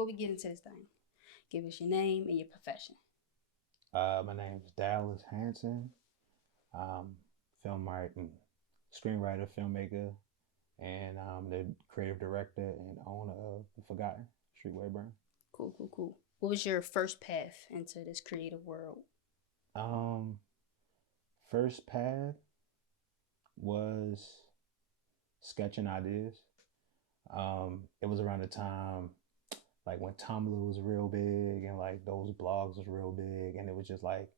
before we get into this thing, give us your name and your profession. My name is Dallas Hanson. I'm film writing, screenwriter, filmmaker, and I'm the creative director and owner of The Forgotten Streetway Brand. Cool, cool, cool. What was your first path into this creative world? Um, First path was sketching ideas. It was around the time like when Tumblr was real big and like those blogs was real big, and it was just like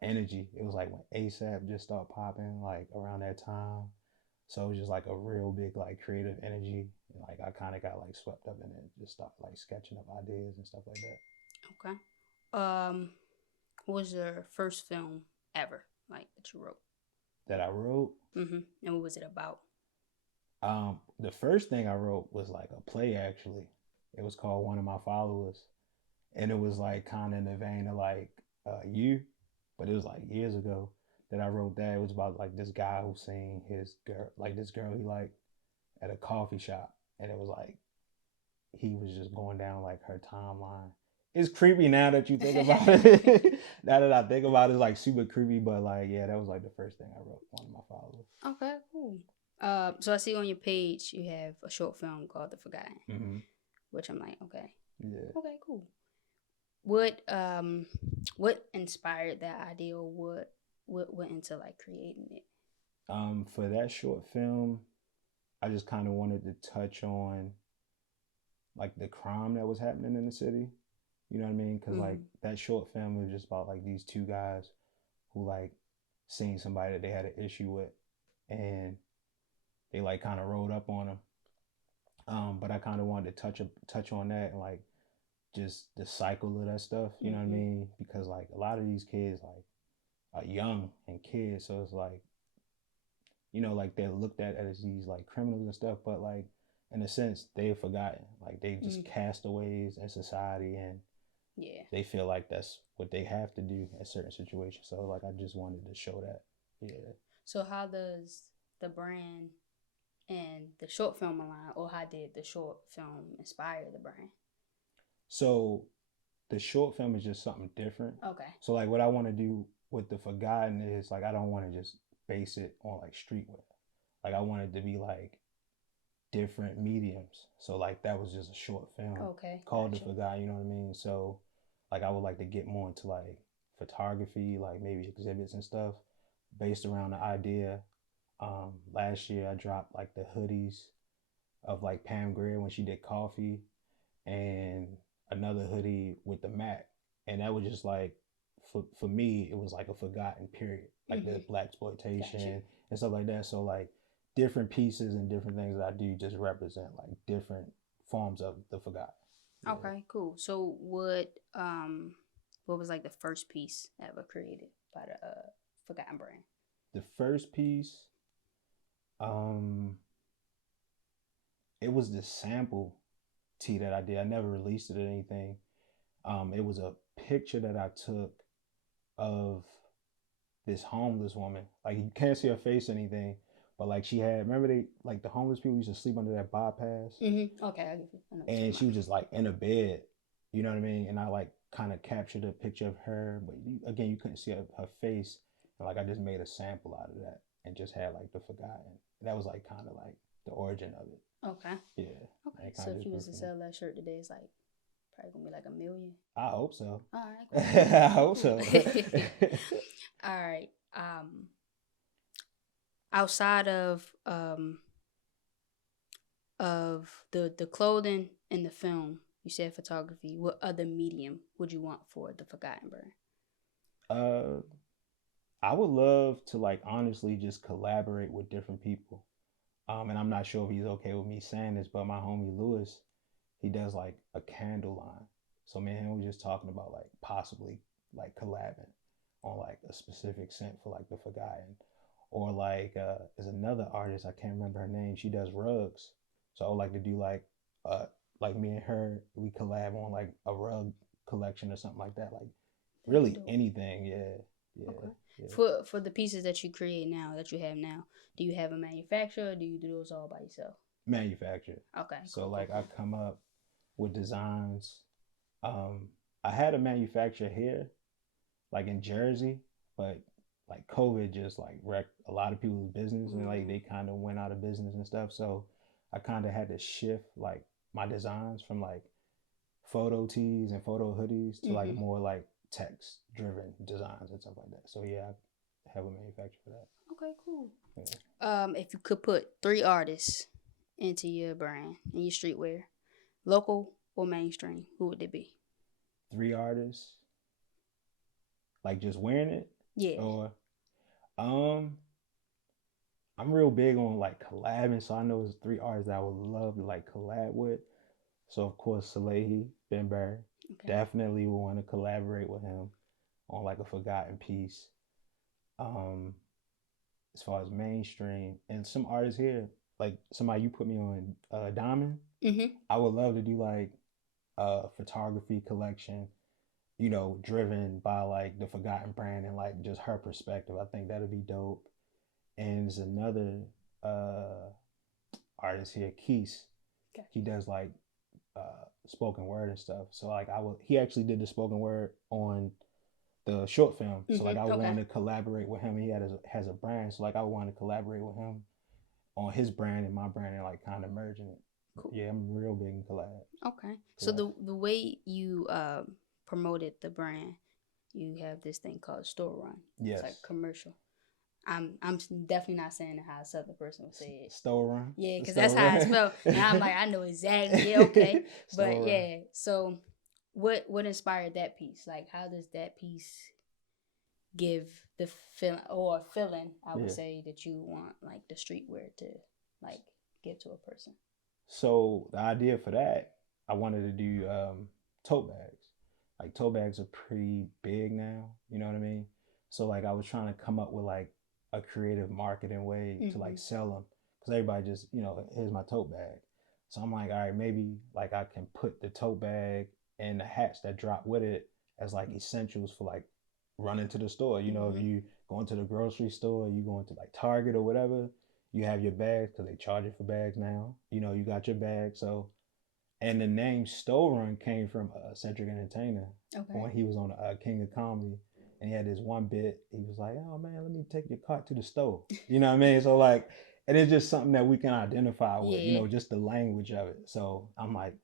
energy. It was like when ASAP just started popping, like around that time. So it was just like a real big like creative energy. And, like I kind of got like swept up in it, just started like sketching up ideas and stuff like that. Okay. Um, what was your first film ever, like that you wrote? That I wrote. And what was it about? The first thing I wrote was like a play actually. It was called One of My Followers, and it was like kind of in the vein of like you, but it was like years ago that I wrote that. It was about like this guy who seen his girl, like this girl he liked at a coffee shop, and it was like he was just going down like her timeline. It's creepy now that you think about it. Now that I think about it, it's like super creepy, but like yeah, that was like the first thing I wrote. One of my followers. Okay, cool. So I see on your page you have a short film called The Forgotten, Mm-hmm. which I'm like, okay, Yeah. okay, cool. What inspired that idea, or what went into like creating it? For that short film, I just kind of wanted to touch on like the crime that was happening in the city. You know what I mean? Because like Mm-hmm. that short film was just about like these two guys who like seen somebody that they had an issue with, and they like kind of rolled up on them. But I kind of wanted to touch on that and like just the cycle of that stuff. You know what I Mm-hmm. mean? Because like a lot of these kids like are young and kids, so it's like like they're looked at as these like criminals and stuff, but like in a sense they've forgotten, like they just Mm. castaways in society, and Yeah. they feel like that's what they have to do in certain situations. So like I just wanted to show that. Yeah. So how does the brand and the short film align, or how did the short film inspire the brand? So the short film is just something different. Okay. So like what I want to do with the Forgotten is like I don't want to just base it on like streetwear. Like I want it to be like different mediums. So like that was just a short film Okay, called The gotcha. Forgotten, you know what I mean? So like I would like to get more into like photography, like maybe exhibits and stuff based around the idea. Last year I dropped like the hoodies of like Pam Grier when she did coffee, and another hoodie with the Mac. And that was just like for me, it was like a forgotten period, like Mm-hmm. the black Gotcha. exploitation and stuff like that. So like different pieces and different things that I do just represent like different forms of the forgotten. Yeah. Okay, cool. So what was like the first piece ever created by the Forgotten brand? The first piece, um, it was the sample tee that I did. I never released it or anything. It was a picture that I took of this homeless woman. Like you can't see her face or anything, but like she had, remember they like the homeless people used to sleep under that bypass, Mm-hmm. Okay, I get you. I know what you're and talking she about. was just like in a bed. You know what I mean? And I like kind of captured a picture of her, but again, you couldn't see her face. And like I just made a sample out of that and just had like the forgotten. And that was like kind of like the origin of it. Okay. Yeah, and Okay. it So kind of if just you grew was to from there. sell that shirt today, it's like probably gonna be like 1 million. I hope so. All right, cool, cool, I cool, hope cool. so. All right. Outside of the clothing and the film, you said photography. What other medium would you want for the Forgotten brand? uh, I would love to like honestly just collaborate with different people. And I'm not sure if he's okay with me saying this, but my homie Lewis, he does like a candle line. So me and him was just talking about like possibly like collabing on like a specific scent for like the Forgotten. Or like there's another artist, I can't remember her name. She does rugs. So I would like to do uh like me and her, we collab on like a rug collection or something like that. Like That'd be really dope. anything, yeah. Yeah, Okay. yeah. For the pieces that you create now, that you have now, do you have a manufacturer, or do you do those all by yourself? Manufactured. Okay, So cool, cool, like I cool. come up, with designs. Um, I had a manufacturer here, like in Jersey, but like COVID just like wrecked a lot of people's business and like Mm-hmm. they kind of went out of business and stuff. So I kind of had to shift like my designs from like photo tees and photo hoodies to like Mm-hmm. more like text driven designs and stuff like that. So yeah, I have a manufacturer for that. Okay, cool. Yeah. If you could put three artists into your brand and your streetwear, local or mainstream, who would they be? Three artists, like just wearing it, Yeah. or um, I'm real big on like collabing, so I know there's three artists that I would love to like collab with. So of course, Salehi, Ben Barry, Okay. definitely will want to collaborate with him on like a forgotten piece. Um, as far as mainstream and some artists here, like somebody you put me on, Diamond. Mm-hmm. I would love to do like a photography collection, driven by like the Forgotten brand and like just her perspective. I think that'd be dope. And there's another uh artist here, Keese. Gotcha. He does like spoken word and stuff. So like he actually did the spoken word on the short film. So like I Mm-hmm. Okay. want to collaborate with him. He has a brand. So like I want to collaborate with him on his brand and my brand and like kind of merging it. But Cool. yeah, I'm real big in collab. Okay. So Collab. the way you promoted the brand, you have this thing called store run. It's like Yes. commercial. I'm definitely not saying it how a southern person would say it. Store run. Yeah, because that's Store how I run. spell. And I'm like, I know exactly. Yeah, okay. But Store run. yeah, so what inspired that piece? Like, how does that piece give the feeling? I would Yeah. say that you want like the streetwear to like give to a person. So the idea for that, I wanted to do tote bags. Like tote bags are pretty big now. You know what I mean? So like I was trying to come up with like a creative marketing way to Mm-hmm. like sell them because everybody just here's my tote bag. So I'm like, all right, maybe like I can put the tote bag and the hats that drop with it as like essentials for like running to the store. If Mm-hmm. you going to the grocery store, you going to like Target or whatever, you have your bags because they charge you for bags now. You got your bag. So, and the name Stow Run came from Cedric Entertainer Okay. when he was on King of Comedy. And he had this one bit. He was like, "Oh man, let me take your cart to the store." You know what I mean? So like, and it's just something that we can identify with. Yeah. Just the language of it. So I'm like,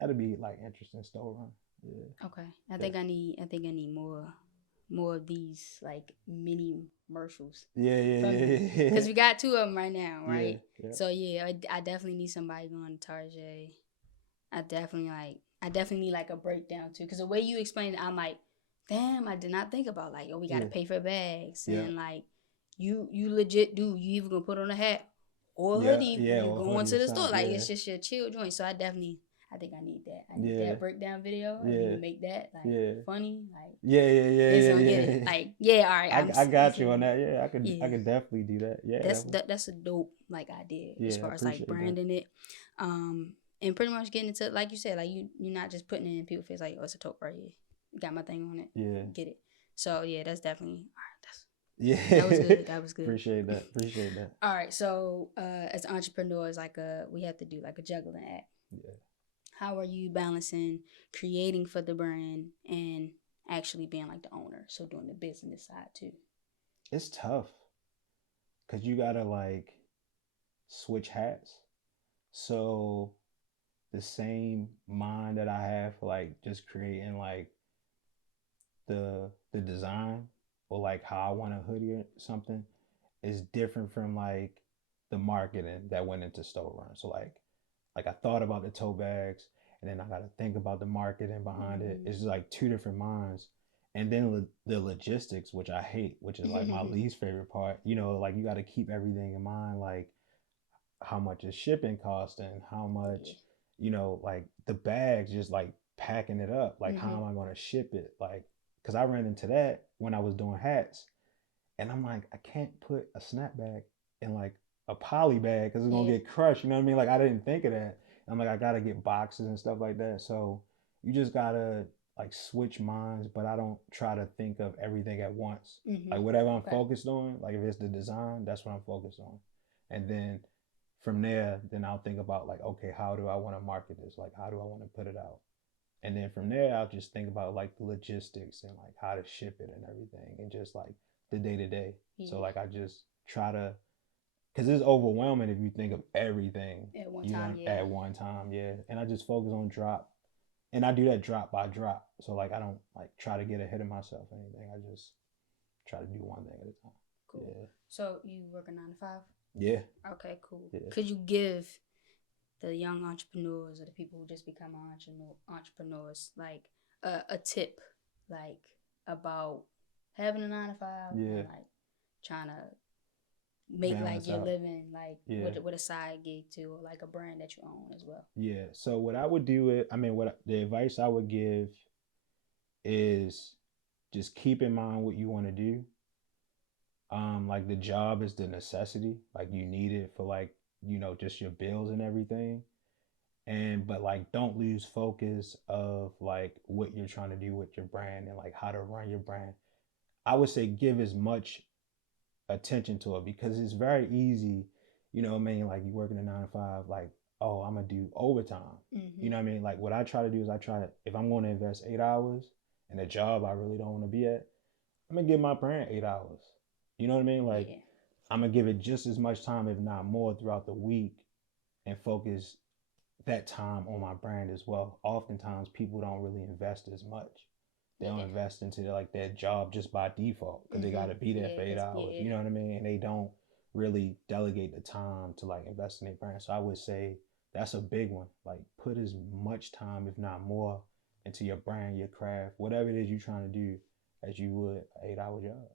that'd be like interesting. Stow Run. Yeah. Okay. I Yeah. think I need. I think I need more of these like mini commercials Yeah. Yeah. from you Yeah. Yeah. because we got two of them right now, Yeah. right? Yeah. So yeah, I definitely need somebody going to Target. I definitely need like a breakdown too because the way you explained it, I'm like, damn, I did not think about like, oh, we got to Yeah. pay for bags Yeah. and like you legit do you even gonna put on a hat or a Yeah. hoodie when Yeah. you Or go hoodie into or the store something. like Yeah. it's just your chill joint. So I think I need that. I need Yeah. that breakdown video and then Yeah. you make that like Yeah. funny like Yeah, yeah, yeah, it's yeah, gonna get yeah, it yeah. like yeah all right I you got you feel on me that. Yeah, I yeah could definitely do that. Yeah, that's a dope like idea as yeah, I far as like appreciate that. branding it, and pretty much getting into like you said like you're not just putting it in people's face like oh it's a taupe right here, got my thing on it, Yeah, get it. So yeah, that's definitely all right. That was yeah. good. That was good. Appreciate that. Appreciate that. All right, so as entrepreneurs, like we have to do like a juggling act. Yeah, How are you balancing creating for the brand and actually being like the owner? So doing the business side too. it's tough because you gotta like switch hats. So the same mind that I have for like just creating like the design or like how I want a hoodie or something is different from like the marketing that went into Store Run. So like I thought about the tote bags and then I got to think about the marketing behind it. It's just like two different minds. And then the logistics, which I hate, which is like my Mm-hmm. least favorite part. Like you got to keep everything in mind, like how much is shipping costing, how Yeah. much, like the bags, just like packing it up, like how Mm-hmm. am I going to ship it, like because I ran into that when I was doing hats, and I'm like, I can't put a snapback in like a poly bag because it's gonna Yeah. get crushed. You know what I mean? Like I didn't think of that. I'm like, I gotta get boxes and stuff like that. So you just gotta like switch minds, but I don't try to think of everything at once. Mm-hmm. Like whatever I'm Okay. focused on, like if it's the design, that's what I'm focused on. And then from there, then I'll think about like, okay, how do I want to market this? Like, how do I want to put it out? And then from there, I'll just think about like the logistics and like how to ship it and everything, and just like the day to day. So Yeah. like I just try to, because it's overwhelming if you think of everything, At one you know, time, yeah. at one time, yeah. And I just focus on drop, and I do that drop by drop. So like I don't like try to get ahead of myself or anything. I just try to do one thing at a time. Cool. Yeah. So you work a 9 to 5? Yeah. Okay, cool. Yeah. Could you give the young entrepreneurs or the people who just become entrepreneurs like a tip, like about having a 9 to 5 Yeah. and like trying to make like Balance your out. living like Yeah. with a side gig too, or like a brand that you own as well? Yeah. So what I would do it, I mean, what the advice I would give is just keep in mind what you want to do. Like the job is the necessity, like you need it for like, you know, just your bills and everything. And but like don't lose focus of like what you're trying to do with your brand and like how to run your brand. I would say give as much attention to it, because it's very easy, you know what I mean? Like you working a 9 to 5, like, oh, I'm gonna do overtime. You Mm-hmm. know what I mean? Like what I try to do is I try to, if I'm gonna invest 8 hours in a job I really don't want to be at, I'm gonna give my brand 8 hours. You know what I mean? Like Yeah. I'm gonna give it just as much time, if not more, throughout the week, and focus that time on my brand as well. Oftentimes people don't really invest as much. They don't Yeah. invest into like their job just by default because they Mm-hmm. got to be there Yeah, for eight cause hours. yeah. You know what I mean? And they don't really delegate the time to like invest in their brand. So I would say that's a big one. Like put as much time, if not more, into your brand, your craft, whatever it is you're trying to do, as you would an 8 hour job.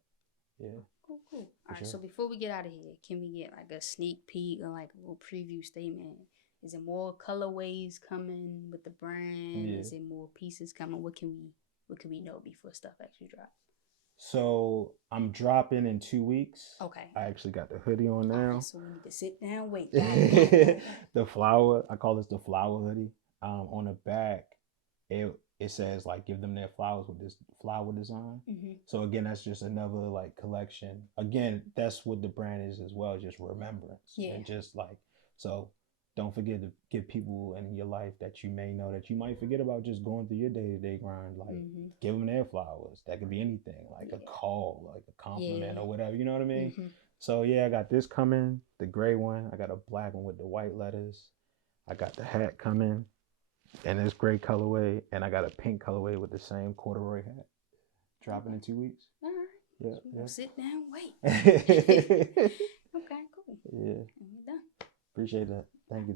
Yeah, Cool, cool. for All right, sure. so before we get out of here, can we get like a sneak peek or like a little preview statement? Is it more colorways coming with the brand? Yeah. Is it more pieces coming? What can we know before stuff actually drop? So I'm dropping in 2 weeks. Okay. I actually got the hoodie on All right, now. so we need to sit down, wait. Got it. The flower, I call this the flower hoodie. On the back, it says like give them their flowers with this flower design. Mm-hmm. So again, that's just another like collection. Again, that's what the brand is as well, just remembrance. Yeah. And just like, so don't forget to give people in your life that you may know that you might forget about, just going through your day-to-day grind, like Mm-hmm. give them their flowers. That could be anything, like a Yeah. call, like a compliment Yeah. or whatever, you know what I mean? Mm-hmm. So yeah, I got this coming, the gray one. I got a black one with the white letters. I got the hat coming in this gray colorway, and I got a pink colorway with the same corduroy hat. Dropping in 2 weeks. All right. Yeah, So we yeah. gonna sit down, wait. Yeah. Okay, cool. And we're done. Appreciate that. Thank you. Thank you.